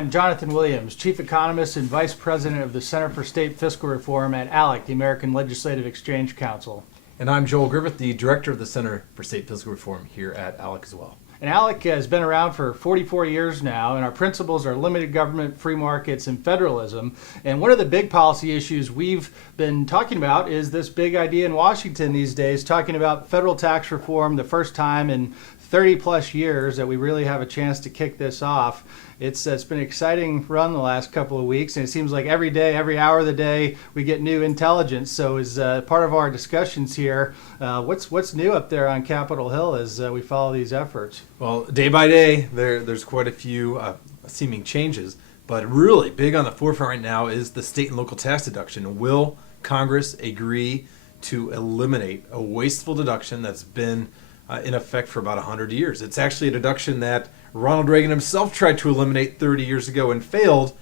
I'm Jonathan Williams, Chief Economist and Vice President of the Center for State Fiscal Reform at ALEC, the American Legislative Exchange Council. And I'm Joel Griffith, the Director of the Center for State Fiscal Reform here at ALEC as well. And ALEC has been around for 44 years now, and our principles are limited government, free markets, and federalism. And one of the big policy issues we've been talking about is this big idea in Washington these days, talking about federal tax reform, the first time in 30 plus years that we really have a chance to kick this off. It's been an exciting run the last couple of weeks, and it seems like every day, every hour of the day, we get new intelligence. So as part of our discussions here, what's new up there on Capitol Hill as we follow these efforts? Well, day by day, there's quite a few seeming changes, but really big on the forefront right now is the state and local tax deduction. Will Congress agree to eliminate a wasteful deduction that's been in effect for about 100 years? It's actually a deduction that Ronald Reagan himself tried to eliminate 30 years ago and failed,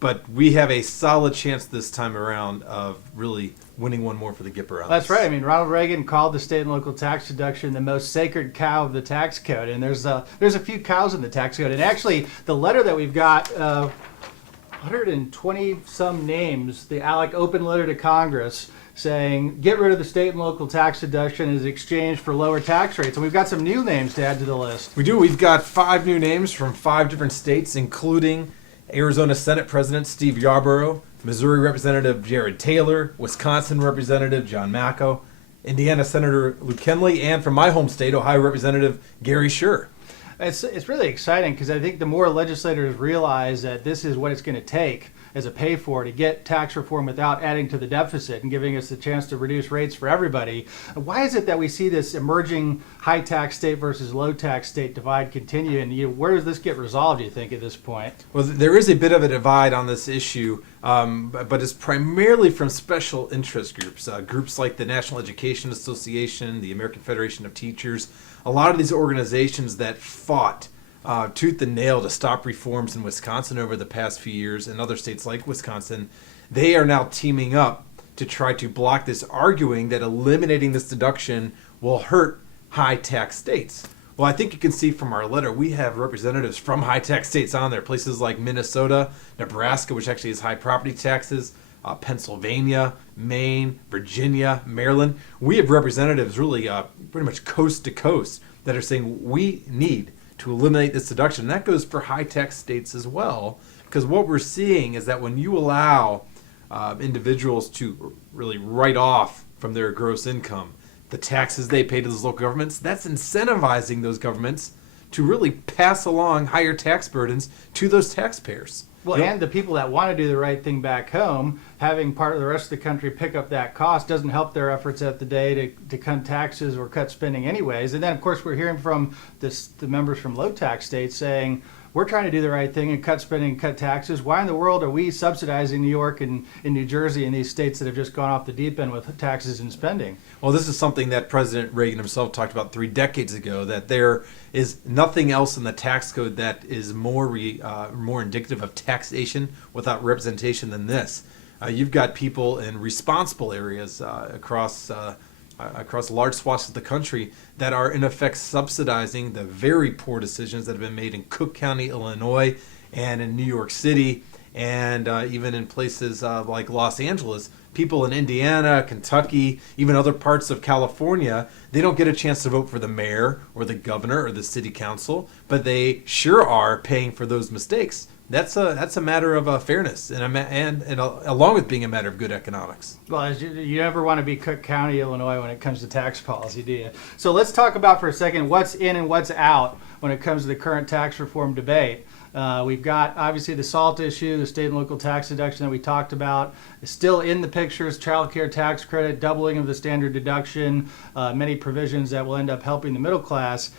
but we have a solid chance this time around of really winning one more for the Gipper on That's this. right. I mean, Ronald Reagan called the state and local tax deduction the most sacred cow of the tax code, and there's a few cows in the tax code. And actually, the letter that we've got, 120 some names, the ALEC open letter to Congress, saying get rid of the state and local tax deduction as exchange for lower tax rates. And we've got some new names to add to the list. We do. We've got 5 new names from 5 different states, including Arizona Senate President Steve Yarborough, Missouri Representative Jared Taylor, Wisconsin Representative John Macco, Indiana Senator Luke Kenley, and from my home state, Ohio Representative Gary Schur. It's really exciting because I think the more legislators realize that this is what it's going to take as a pay for to get tax reform without adding to the deficit and giving us the chance to reduce rates for everybody. Why is it that we see this emerging high tax state versus low tax state divide continue? And where does this get resolved, do you think, at this point? Well, there is a bit of a divide on this issue, but it's primarily from special interest groups, groups like the National Education Association, the American Federation of Teachers, a lot of these organizations that fought tooth and nail to stop reforms in Wisconsin over the past few years and other states like Wisconsin. They are now teaming up to try to block this, arguing that eliminating this deduction will hurt high tax states. Well, I think you can see from our letter, we have representatives from high tax states on there, places like Minnesota, Nebraska, which actually has high property taxes, Pennsylvania, Maine, Virginia, Maryland. We have representatives really pretty much coast to coast that are saying we need to eliminate this deduction. And that goes for high tax states as well, because what we're seeing is that when you allow individuals to really write off from their gross income the taxes they pay to those local governments, that's incentivizing those governments to really pass along higher tax burdens to those taxpayers. Well, and the people that want to do the right thing back home, having part of the rest of the country pick up that cost doesn't help their efforts at the day to cut taxes or cut spending anyways. And then, of course, we're hearing from the members from low tax states saying, we're trying to do the right thing and cut spending and cut taxes. Why in the world are we subsidizing New York and New Jersey and these states that have just gone off the deep end with taxes and spending? Well, this is something that President Reagan himself talked about 3 decades ago, that there is nothing else in the tax code that is more indicative of taxation without representation than this. You've got people in responsible areas across large swaths of the country that are in effect subsidizing the very poor decisions that have been made in Cook County, Illinois, and in New York City, and even in places like Los Angeles. People in Indiana, Kentucky, even other parts of California, they don't get a chance to vote for the mayor or the governor or the city council, but they sure are paying for those mistakes. That's a matter of fairness, and along with being a matter of good economics. Well, you never want to be Cook County, Illinois, when it comes to tax policy, do you? So let's talk about for a second what's in and what's out when it comes to the current tax reform debate. We've got obviously the SALT issue, the state and local tax deduction that we talked about. Is still in the pictures, child care tax credit, doubling of the standard deduction, many provisions that will end up helping the middle class.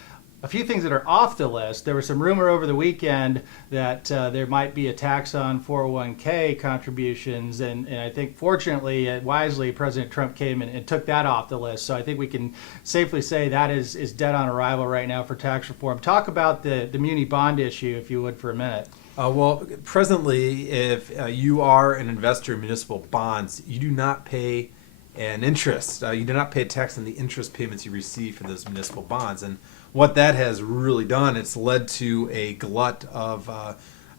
A few things that are off the list. There was some rumor over the weekend that there might be a tax on 401k contributions, and I think fortunately, wisely, President Trump came and took that off the list. So I think we can safely say that is dead on arrival right now for tax reform. Talk about the muni bond issue, if you would, for a minute. Well, presently, if you are an investor in municipal bonds, you do not pay an interest. You do not pay a tax on the interest payments you receive for those municipal bonds. And what that has really done, it's led to a glut of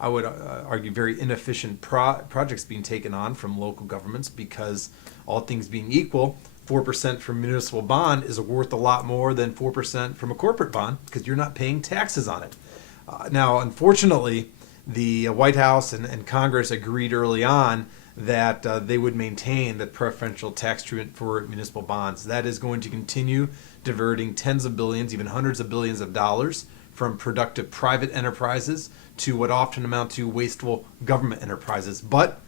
I would argue, very inefficient projects being taken on from local governments because, all things being equal, 4% from municipal bond is worth a lot more than 4% from a corporate bond because you're not paying taxes on it. Now, unfortunately, the White House and Congress agreed early on that they would maintain the preferential tax treatment for municipal bonds. That is going to continue diverting tens of billions, even hundreds of billions of dollars from productive private enterprises to what often amount to wasteful government enterprises. But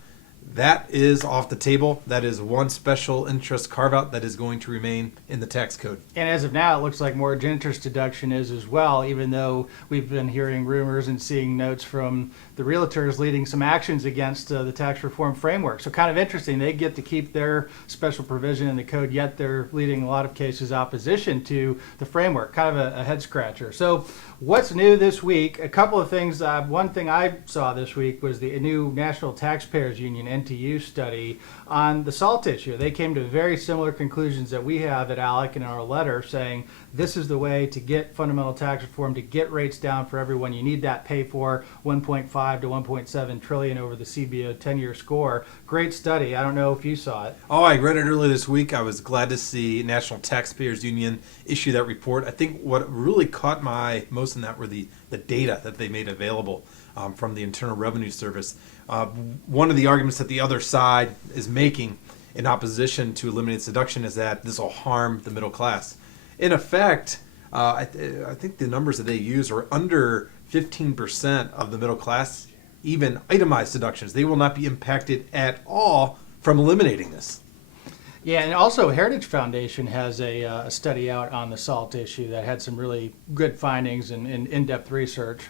that is off the table. That is one special interest carve-out that is going to remain in the tax code. And as of now, it looks like mortgage interest deduction is as well, even though we've been hearing rumors and seeing notes from the realtors leading some actions against the tax reform framework. So kind of interesting. They get to keep their special provision in the code, yet they're leading a lot of cases opposition to the framework. Kind of a head scratcher. So what's new this week? A couple of things. One thing I saw this week was the new National Taxpayers Union NTU study on the SALT issue. They came to very similar conclusions that we have at ALEC in our letter, saying this is the way to get fundamental tax reform, to get rates down for everyone. You need that pay for 1.5 to 1.7 trillion over the CBO 10-year score. Great study. I don't know if you saw it. Oh, I read it earlier this week. I was glad to see National Taxpayers Union issue that report. I think what really caught my eye most in that were the data that they made available from the Internal Revenue Service. One of the arguments that the other side is making in opposition to eliminating deduction is that this will harm the middle class. In effect, I think the numbers that they use are under 15% of the middle class, even itemized deductions. They will not be impacted at all from eliminating this. Yeah, and also Heritage Foundation has a study out on the SALT issue that had some really good findings and in-depth research.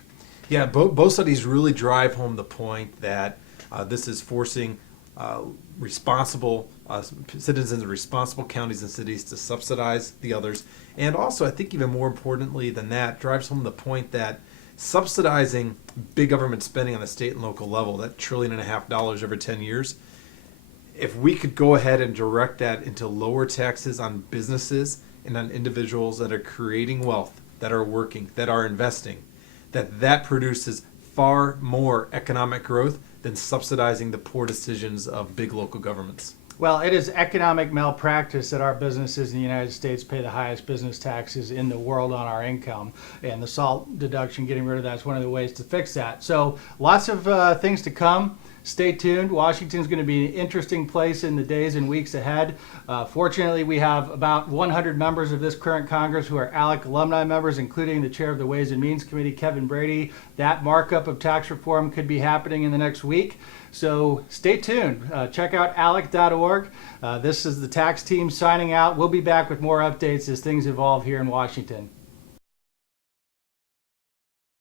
Yeah, both studies really drive home the point that this is forcing responsible citizens of responsible counties and cities to subsidize the others. And also, I think even more importantly than that, drives home the point that subsidizing big government spending on the state and local level, that $1.5 trillion over 10 years, if we could go ahead and direct that into lower taxes on businesses and on individuals that are creating wealth, that are working, that are investing, that produces far more economic growth than subsidizing the poor decisions of big local governments. Well, it is economic malpractice that our businesses in the United States pay the highest business taxes in the world on our income. And the SALT deduction, getting rid of that, is one of the ways to fix that. So lots of things to come. Stay tuned. Washington's going to be an interesting place in the days and weeks ahead. Fortunately, we have about 100 members of this current Congress who are ALEC alumni members, including the chair of the Ways and Means Committee, Kevin Brady. That markup of tax reform could be happening in the next week. So stay tuned. Check out alec.org. This is the tax team signing out. We'll be back with more updates as things evolve here in Washington.